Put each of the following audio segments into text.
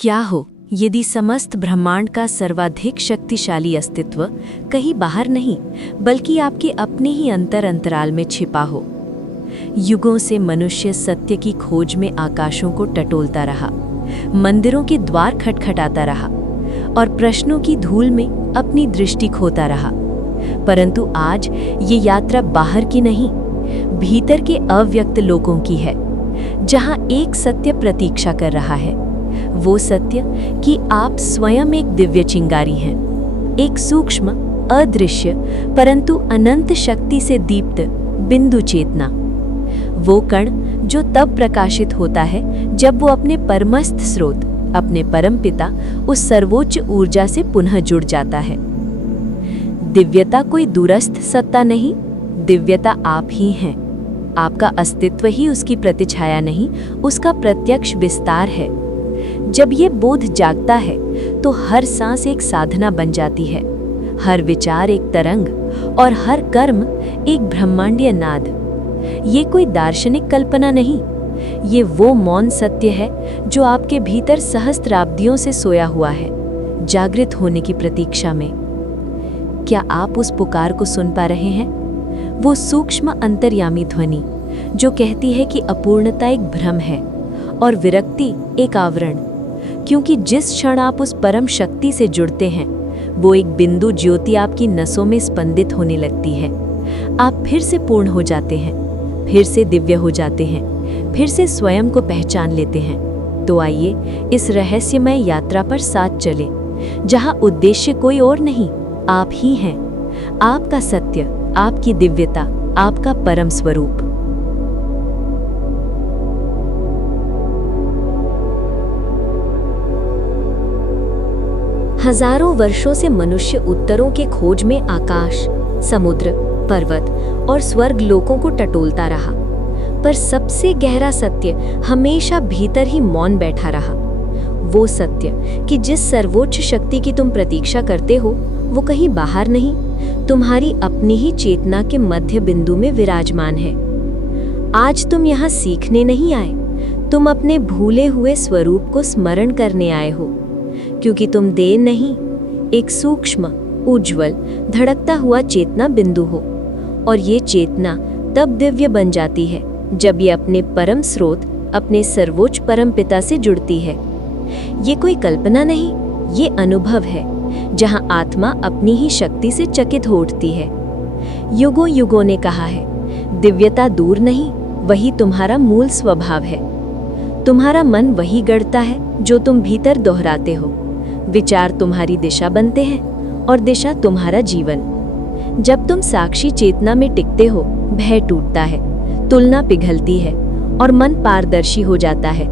क्या हो यदि समस्त ब्रह्मांड का सर्वाधिक शक्तिशाली अस्तित्व कहीं बाहर नहीं बल्कि आपके अपने ही अंतराल में छिपा हो। युगों से मनुष्य सत्य की खोज में आकाशों को टटोलता रहा, मंदिरों के द्वार खटखटाता रहा और प्रश्नों की धूल में अपनी दृष्टि खोता रहा। परंतु आज ये यात्रा बाहर की नहीं, भीतर के अव्यक्त लोकों की है, जहां एक सत्य प्रतीक्षा कर रहा है। वो सत्य कि आप स्वयं एक दिव्य चिंगारी हैं, एक सूक्ष्म, अदृश्य परंतु अनंत शक्ति से दीप्त बिंदु चेतना। वो कण जो तब प्रकाशित होता है जब वो अपने परमस्थ स्रोत, अपने परमपिता, उस सर्वोच्च ऊर्जा से पुनः जुड़ जाता है। दिव्यता कोई दूरस्थ सत्ता नहीं, दिव्यता आप ही हैं। आपका अस्तित्व ही उसकी प्रतिछाया नहीं, उसका प्रत्यक्ष विस्तार है। जब ये बोध जागता है तो हर सांस एक साधना बन जाती है, हर विचार एक तरंग और हर कर्म एक ब्रह्मांडीय नाद। ये कोई दार्शनिक कल्पना नहीं, ये वो मौन सत्य है जो आपके भीतर सहस्त्राब्दियों से सोया हुआ है, जागृत होने की प्रतीक्षा में। क्या आप उस पुकार को सुन पा रहे हैं? वो सूक्ष्म अंतर्यामी ध्वनि जो कहती है कि अपूर्णता एक भ्रम है और विरक्ति एक आवरण। क्योंकि जिस क्षण आप उस परम शक्ति से जुड़ते हैं, वो एक बिंदु ज्योति आपकी नसों में स्पंदित होने लगती है। आप फिर से पूर्ण हो जाते हैं, फिर से दिव्य हो जाते हैं, फिर से स्वयं को पहचान लेते हैं। तो आइए इस रहस्यमय यात्रा पर साथ चले, जहां उद्देश्य कोई और नहीं, आप ही हैं। आपका सत्य, आपकी दिव्यता, आपका परम स्वरूप। हजारों वर्षों से मनुष्य उत्तरों के खोज में आकाश, समुद्र, पर्वत और स्वर्ग लोकों को टटोलता रहा, पर सबसे गहरा सत्य हमेशा भीतर ही मौन बैठा रहा। वो सत्य कि जिस सर्वोच्च शक्ति की तुम प्रतीक्षा करते हो, वो कहीं बाहर नहीं, तुम्हारी अपनी ही चेतना के मध्य बिंदु में विराजमान है। आज तुम यहाँ सीखने नहीं आए, तुम अपने भूले हुए स्वरूप को स्मरण करने आए हो। क्योंकि तुम देह नहीं, एक सूक्ष्म, उज्ज्वल, धड़कता हुआ चेतना बिंदु हो। और ये चेतना तब दिव्य बन जाती है जब ये अपने परम स्रोत, अपने सर्वोच्च परम पिता से जुड़ती है। ये कोई कल्पना नहीं, ये अनुभव है, जहां आत्मा अपनी ही शक्ति से चकित हो उठती है। युगों युगों ने कहा है, दिव्यता दूर नहीं, वही तुम्हारा मूल स्वभाव है। तुम्हारा मन वही गढ़ता है जो तुम भीतर दोहराते हो। विचार तुम्हारी दिशा बनते हैं और दिशा तुम्हारा जीवन। जब तुम साक्षी चेतना में टिकते हो, भय टूटता है, तुलना पिघलती है और मन पारदर्शी हो जाता है।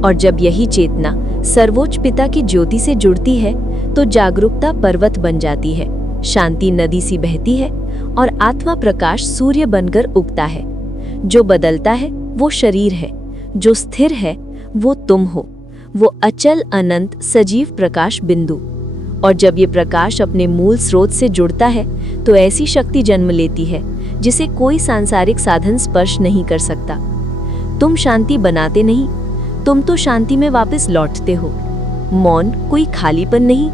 और जब यही चेतना सर्वोच्च पिता की ज्योति से जुड़ती है तो जागरूकता पर्वत बन जाती है, शांति नदी सी बहती है और आत्मा प्रकाश सूर्य बनकर उगता है। जो बदलता है वो शरीर है, जो स्थिर है वो तुम हो, वो अचल अनंत सजीव प्रकाश बिंदु। और जब ये प्रकाश अपने मूल स्रोत से जुड़ता है तो ऐसी शक्ति जन्म लेती है जिसे कोई सांसारिक साधन स्पर्श नहीं कर सकता। तुम शांति बनाते नहीं, तुम तो शांति में वापस लौटते हो। मौन कोई खालीपन नहीं,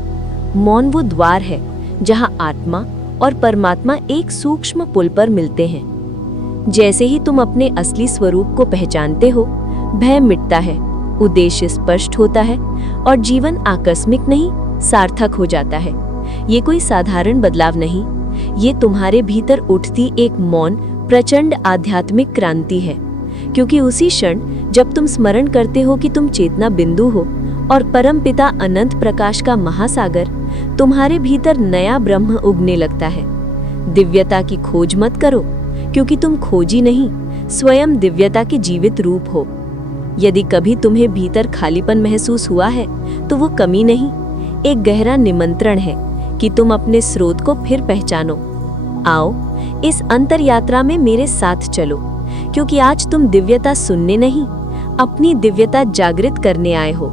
मौन वो द्वार है जहां आत्मा और परमात्मा एक सूक्ष्म पुल पर मिलते हैं। जैसे ही तुम अपने असली स्वरूप को पहचानते हो, भय मिटता है, उद्देश्य स्पष्ट होता है और जीवन आकस्मिक नहीं, सार्थक हो जाता है। ये कोई साधारण बदलाव नहीं, ये तुम्हारे भीतर उठती एक मौन प्रचंड आध्यात्मिक क्रांति है। क्योंकि उसी क्षण जब तुम स्मरण करते हो कि तुम चेतना बिंदु हो और परम पिता अनंत प्रकाश का महासागर, तुम्हारे भीतर नया ब्रह्म उगने लगता है। दिव्यता की खोज मत करो, क्योंकि तुम खोजी नहीं, स्वयं दिव्यता के जीवित रूप हो। यदि कभी तुम्हें भीतर खालीपन महसूस हुआ है तो वो कमी नहीं, एक गहरा निमंत्रण है कि तुम अपने स्रोत को फिर पहचानो। आओ इस अंतर यात्रा में मेरे साथ चलो, क्योंकि आज तुम दिव्यता सुनने नहीं, अपनी दिव्यता जागृत करने आए हो।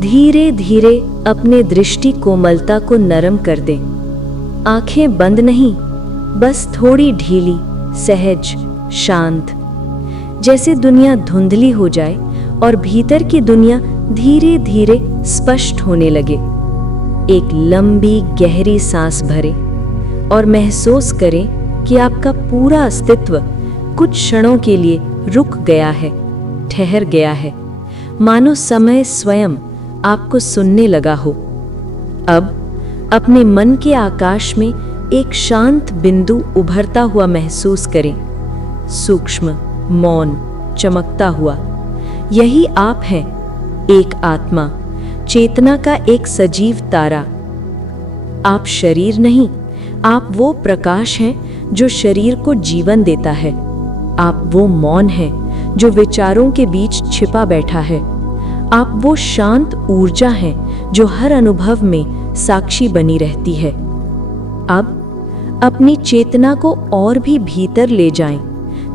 धीरे धीरे अपने दृष्टि कोमलता को नरम कर दे। आंखें बंद नहीं, बस थोड़ी ढीली, सहज, शांत। जैसे दुनिया धुंधली हो जाए और भीतर की दुनिया धीरे धीरे स्पष्ट होने लगे। एक लंबी गहरी सांस भरें और महसूस करें कि आपका पूरा अस्तित्व कुछ क्षणों के लिए रुक गया है, ठहर गया है, मानो समय स्वयं आपको सुनने लगा हो। अब अपने मन के आकाश में एक शांत बिंदु उभरता हुआ महसूस करें, सूक्ष्म, मौन, चमकता हुआ। यही आप हैं, एक आत्मा, चेतना का एक सजीव तारा। आप शरीर नहीं, आप वो प्रकाश हैं जो शरीर को जीवन देता है। आप वो मौन हैं जो विचारों के बीच छिपा बैठा है। आप वो शांत ऊर्जा हैं जो हर अनुभव में साक्षी बनी रहती है। अब अपनी चेतना को और भी भीतर ले जाएं,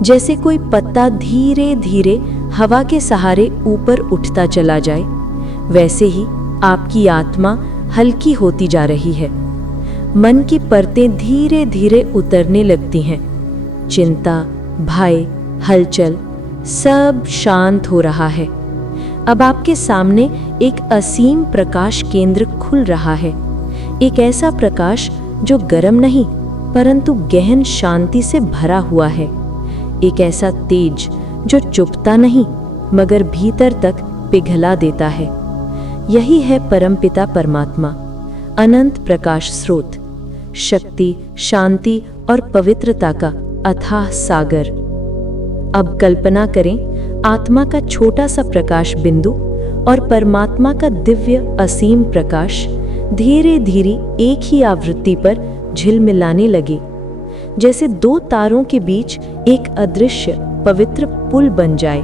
जैसे कोई पत्ता धीरे धीरे हवा के सहारे ऊपर उठता चला जाए, वैसे ही आपकी आत्मा हल्की होती जा रही है। मन की परतें धीरे धीरे उतरने लगती हैं। चिंता, भय, हलचल सब शांत हो रहा है। अब आपके सामने एक असीम प्रकाश केंद्र खुल रहा है। एक ऐसा प्रकाश जो गर्म नहीं परंतु गहन शांति से भरा हुआ है। एक ऐसा तेज जो चुपता नहीं मगर भीतर तक पिघला देता है। यही है परमपिता परमात्मा, अनंत प्रकाश स्रोत, शक्ति, शांति और पवित्रता का अथाह सागर। अब कल्पना करें, आत्मा का छोटा सा प्रकाश बिंदु और परमात्मा का दिव्य असीम प्रकाश धीरे धीरे एक ही आवृत्ति पर झिलमिलाने लगे, जैसे दो तारों के बीच एक अदृश्य पवित्र पुल बन जाए।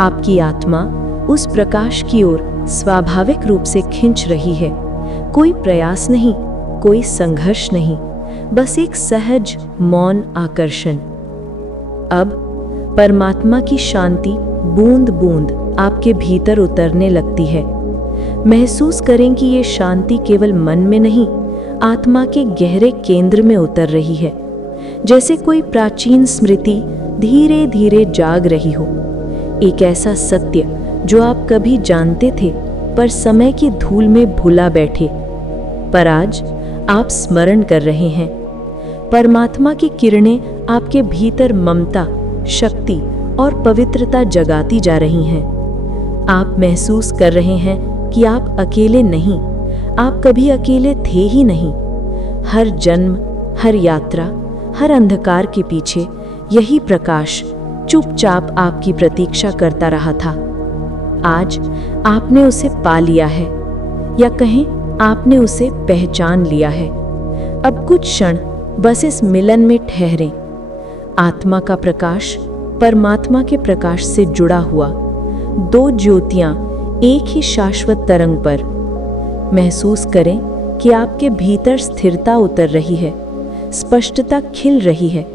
आपकी आत्मा उस प्रकाश की ओर स्वाभाविक रूप से खिंच रही है। कोई प्रयास नहीं, कोई संघर्ष नहीं, बस एक सहज मौन आकर्षण। अब परमात्मा की शांति बूंद बूंद आपके भीतर उतरने लगती है। महसूस करें कि ये शांति केवल मन में नहीं, आत्मा के गहरे केंद्र में उतर रही है, जैसे कोई प्राचीन स्मृति धीरे धीरे जाग रही हो। एक ऐसा सत्य जो आप कभी जानते थे पर समय की धूल में भुला बैठे, पर आज आप स्मरण कर रहे हैं। परमात्मा की किरणें आपके भीतर ममता, शक्ति और पवित्रता जगाती जा रही हैं। आप महसूस कर रहे हैं कि आप अकेले नहीं, आप कभी अकेले थे ही नहीं। हर जन्म, हर यात्रा, हर अंधकार के पीछे यही प्रकाश चुपचाप आपकी प्रतीक्षा करता रहा था। आज आपने उसे पा लिया है, या कहें आपने उसे पहचान लिया है। अब कुछ क्षण बस इस मिलन में ठहरें। आत्मा का प्रकाश परमात्मा के प्रकाश से जुड़ा हुआ, दो ज्योतियां एक ही शाश्वत तरंग पर। महसूस करें कि आपके भीतर स्थिरता उतर रही है, स्पष्टता खिल रही है,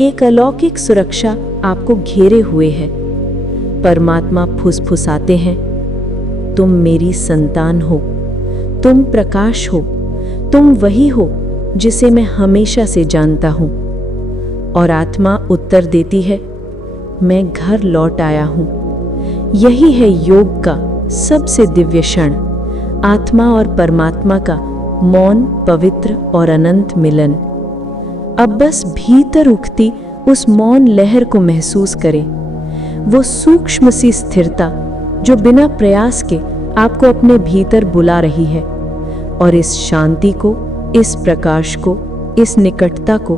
एक अलौकिक सुरक्षा आपको घेरे हुए है। परमात्मा फुसफुसाते हैं, तुम मेरी संतान हो, तुम प्रकाश हो, तुम वही हो जिसे मैं हमेशा से जानता हूं। और आत्मा उत्तर देती है, मैं घर लौट आया हूं। यही है योग का सबसे दिव्य क्षण, आत्मा और परमात्मा का मौन, पवित्र और अनंत मिलन। अब बस भीतर उठती उस मौन लहर को महसूस करें, वो सूक्ष्म सी स्थिरता जो बिना प्रयास के आपको अपने भीतर बुला रही है। और इस शांति को, इस प्रकाश को, इस निकटता को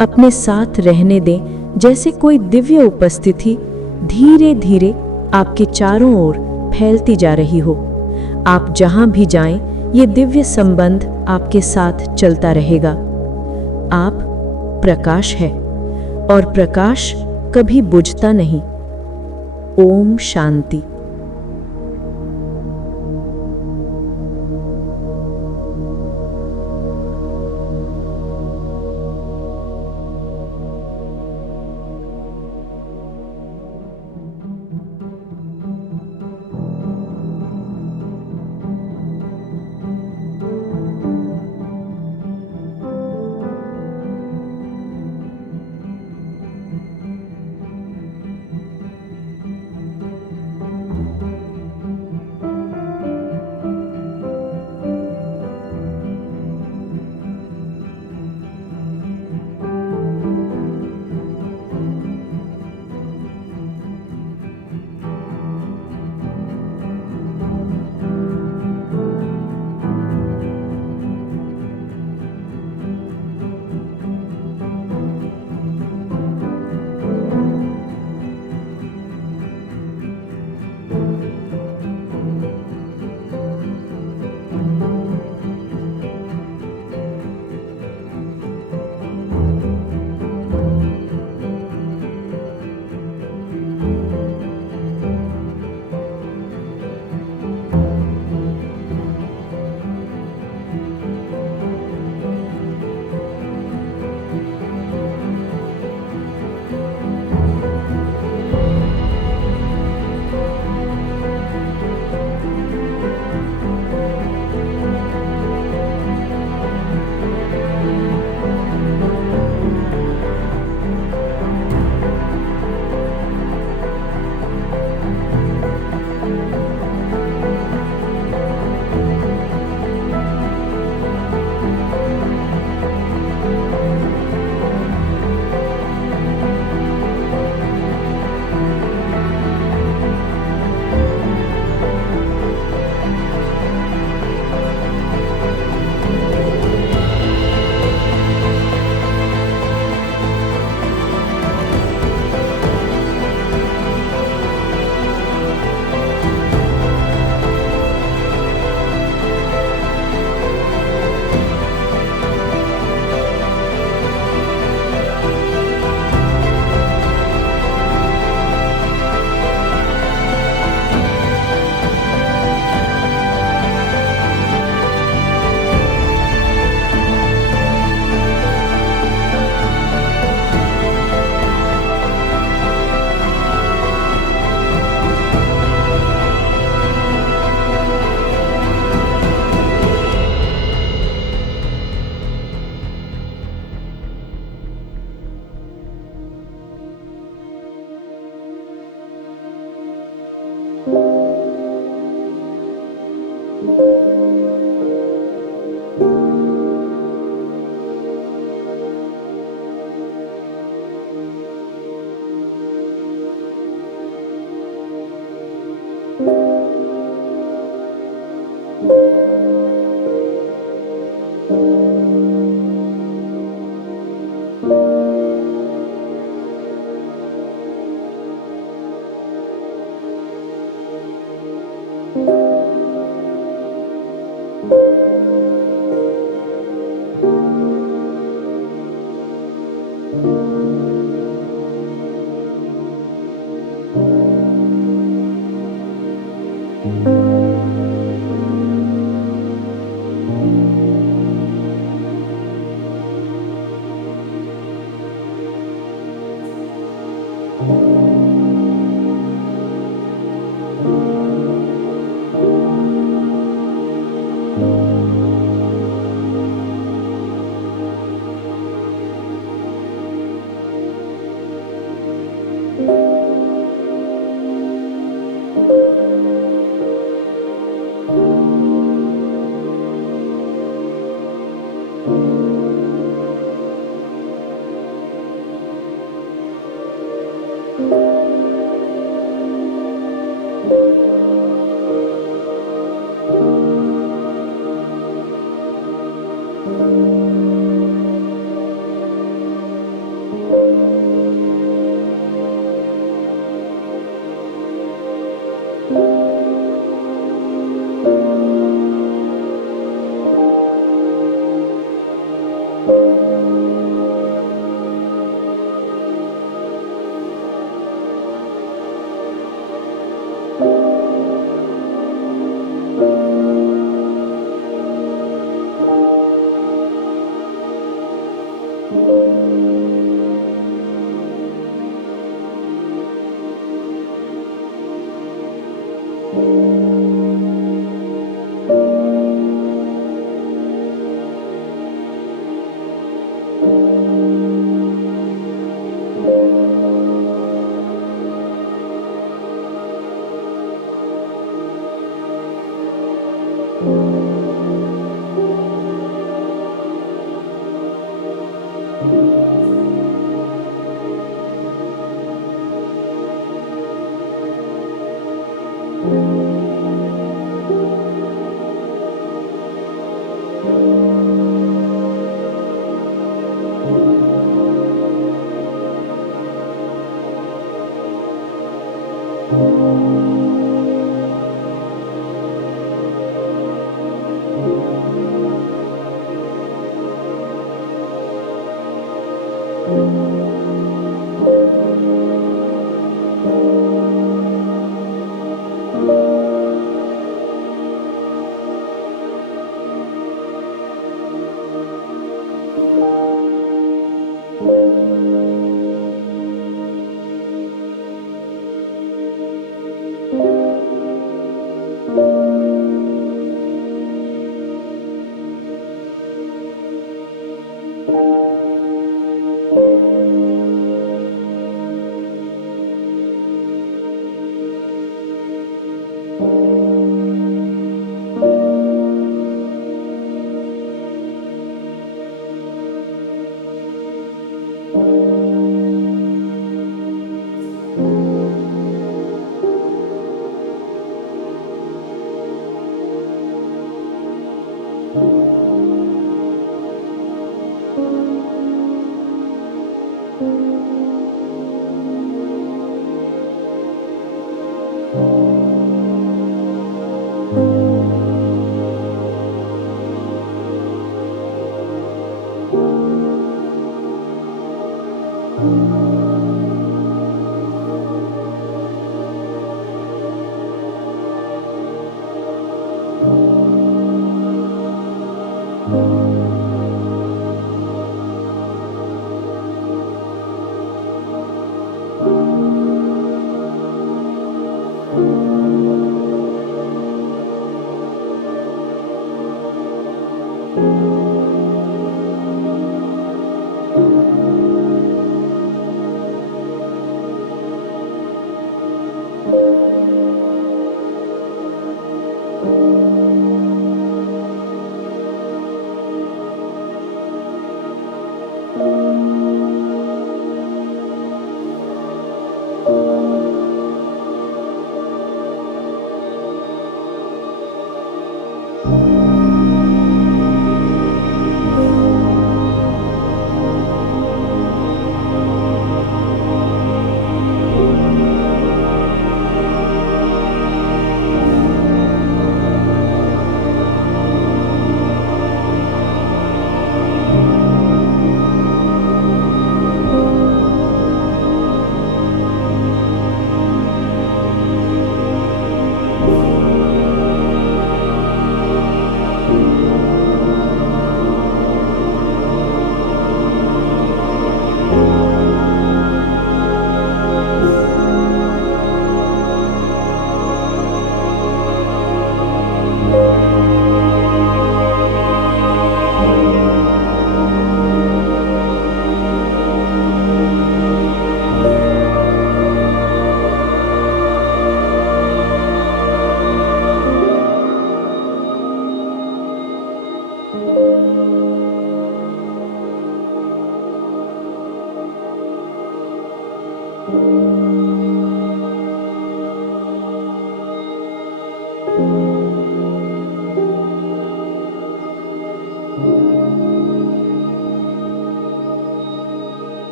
अपने साथ रहने दें, जैसे कोई दिव्य उपस्थिति धीरे धीरे आपके चारों ओर फैलती जा रही हो। आप जहां भी जाएं, ये दिव्य संबंध आपके साथ चलता रहेगा। आप प्रकाश है और प्रकाश कभी बुझता नहीं। ओम शांति।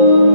है।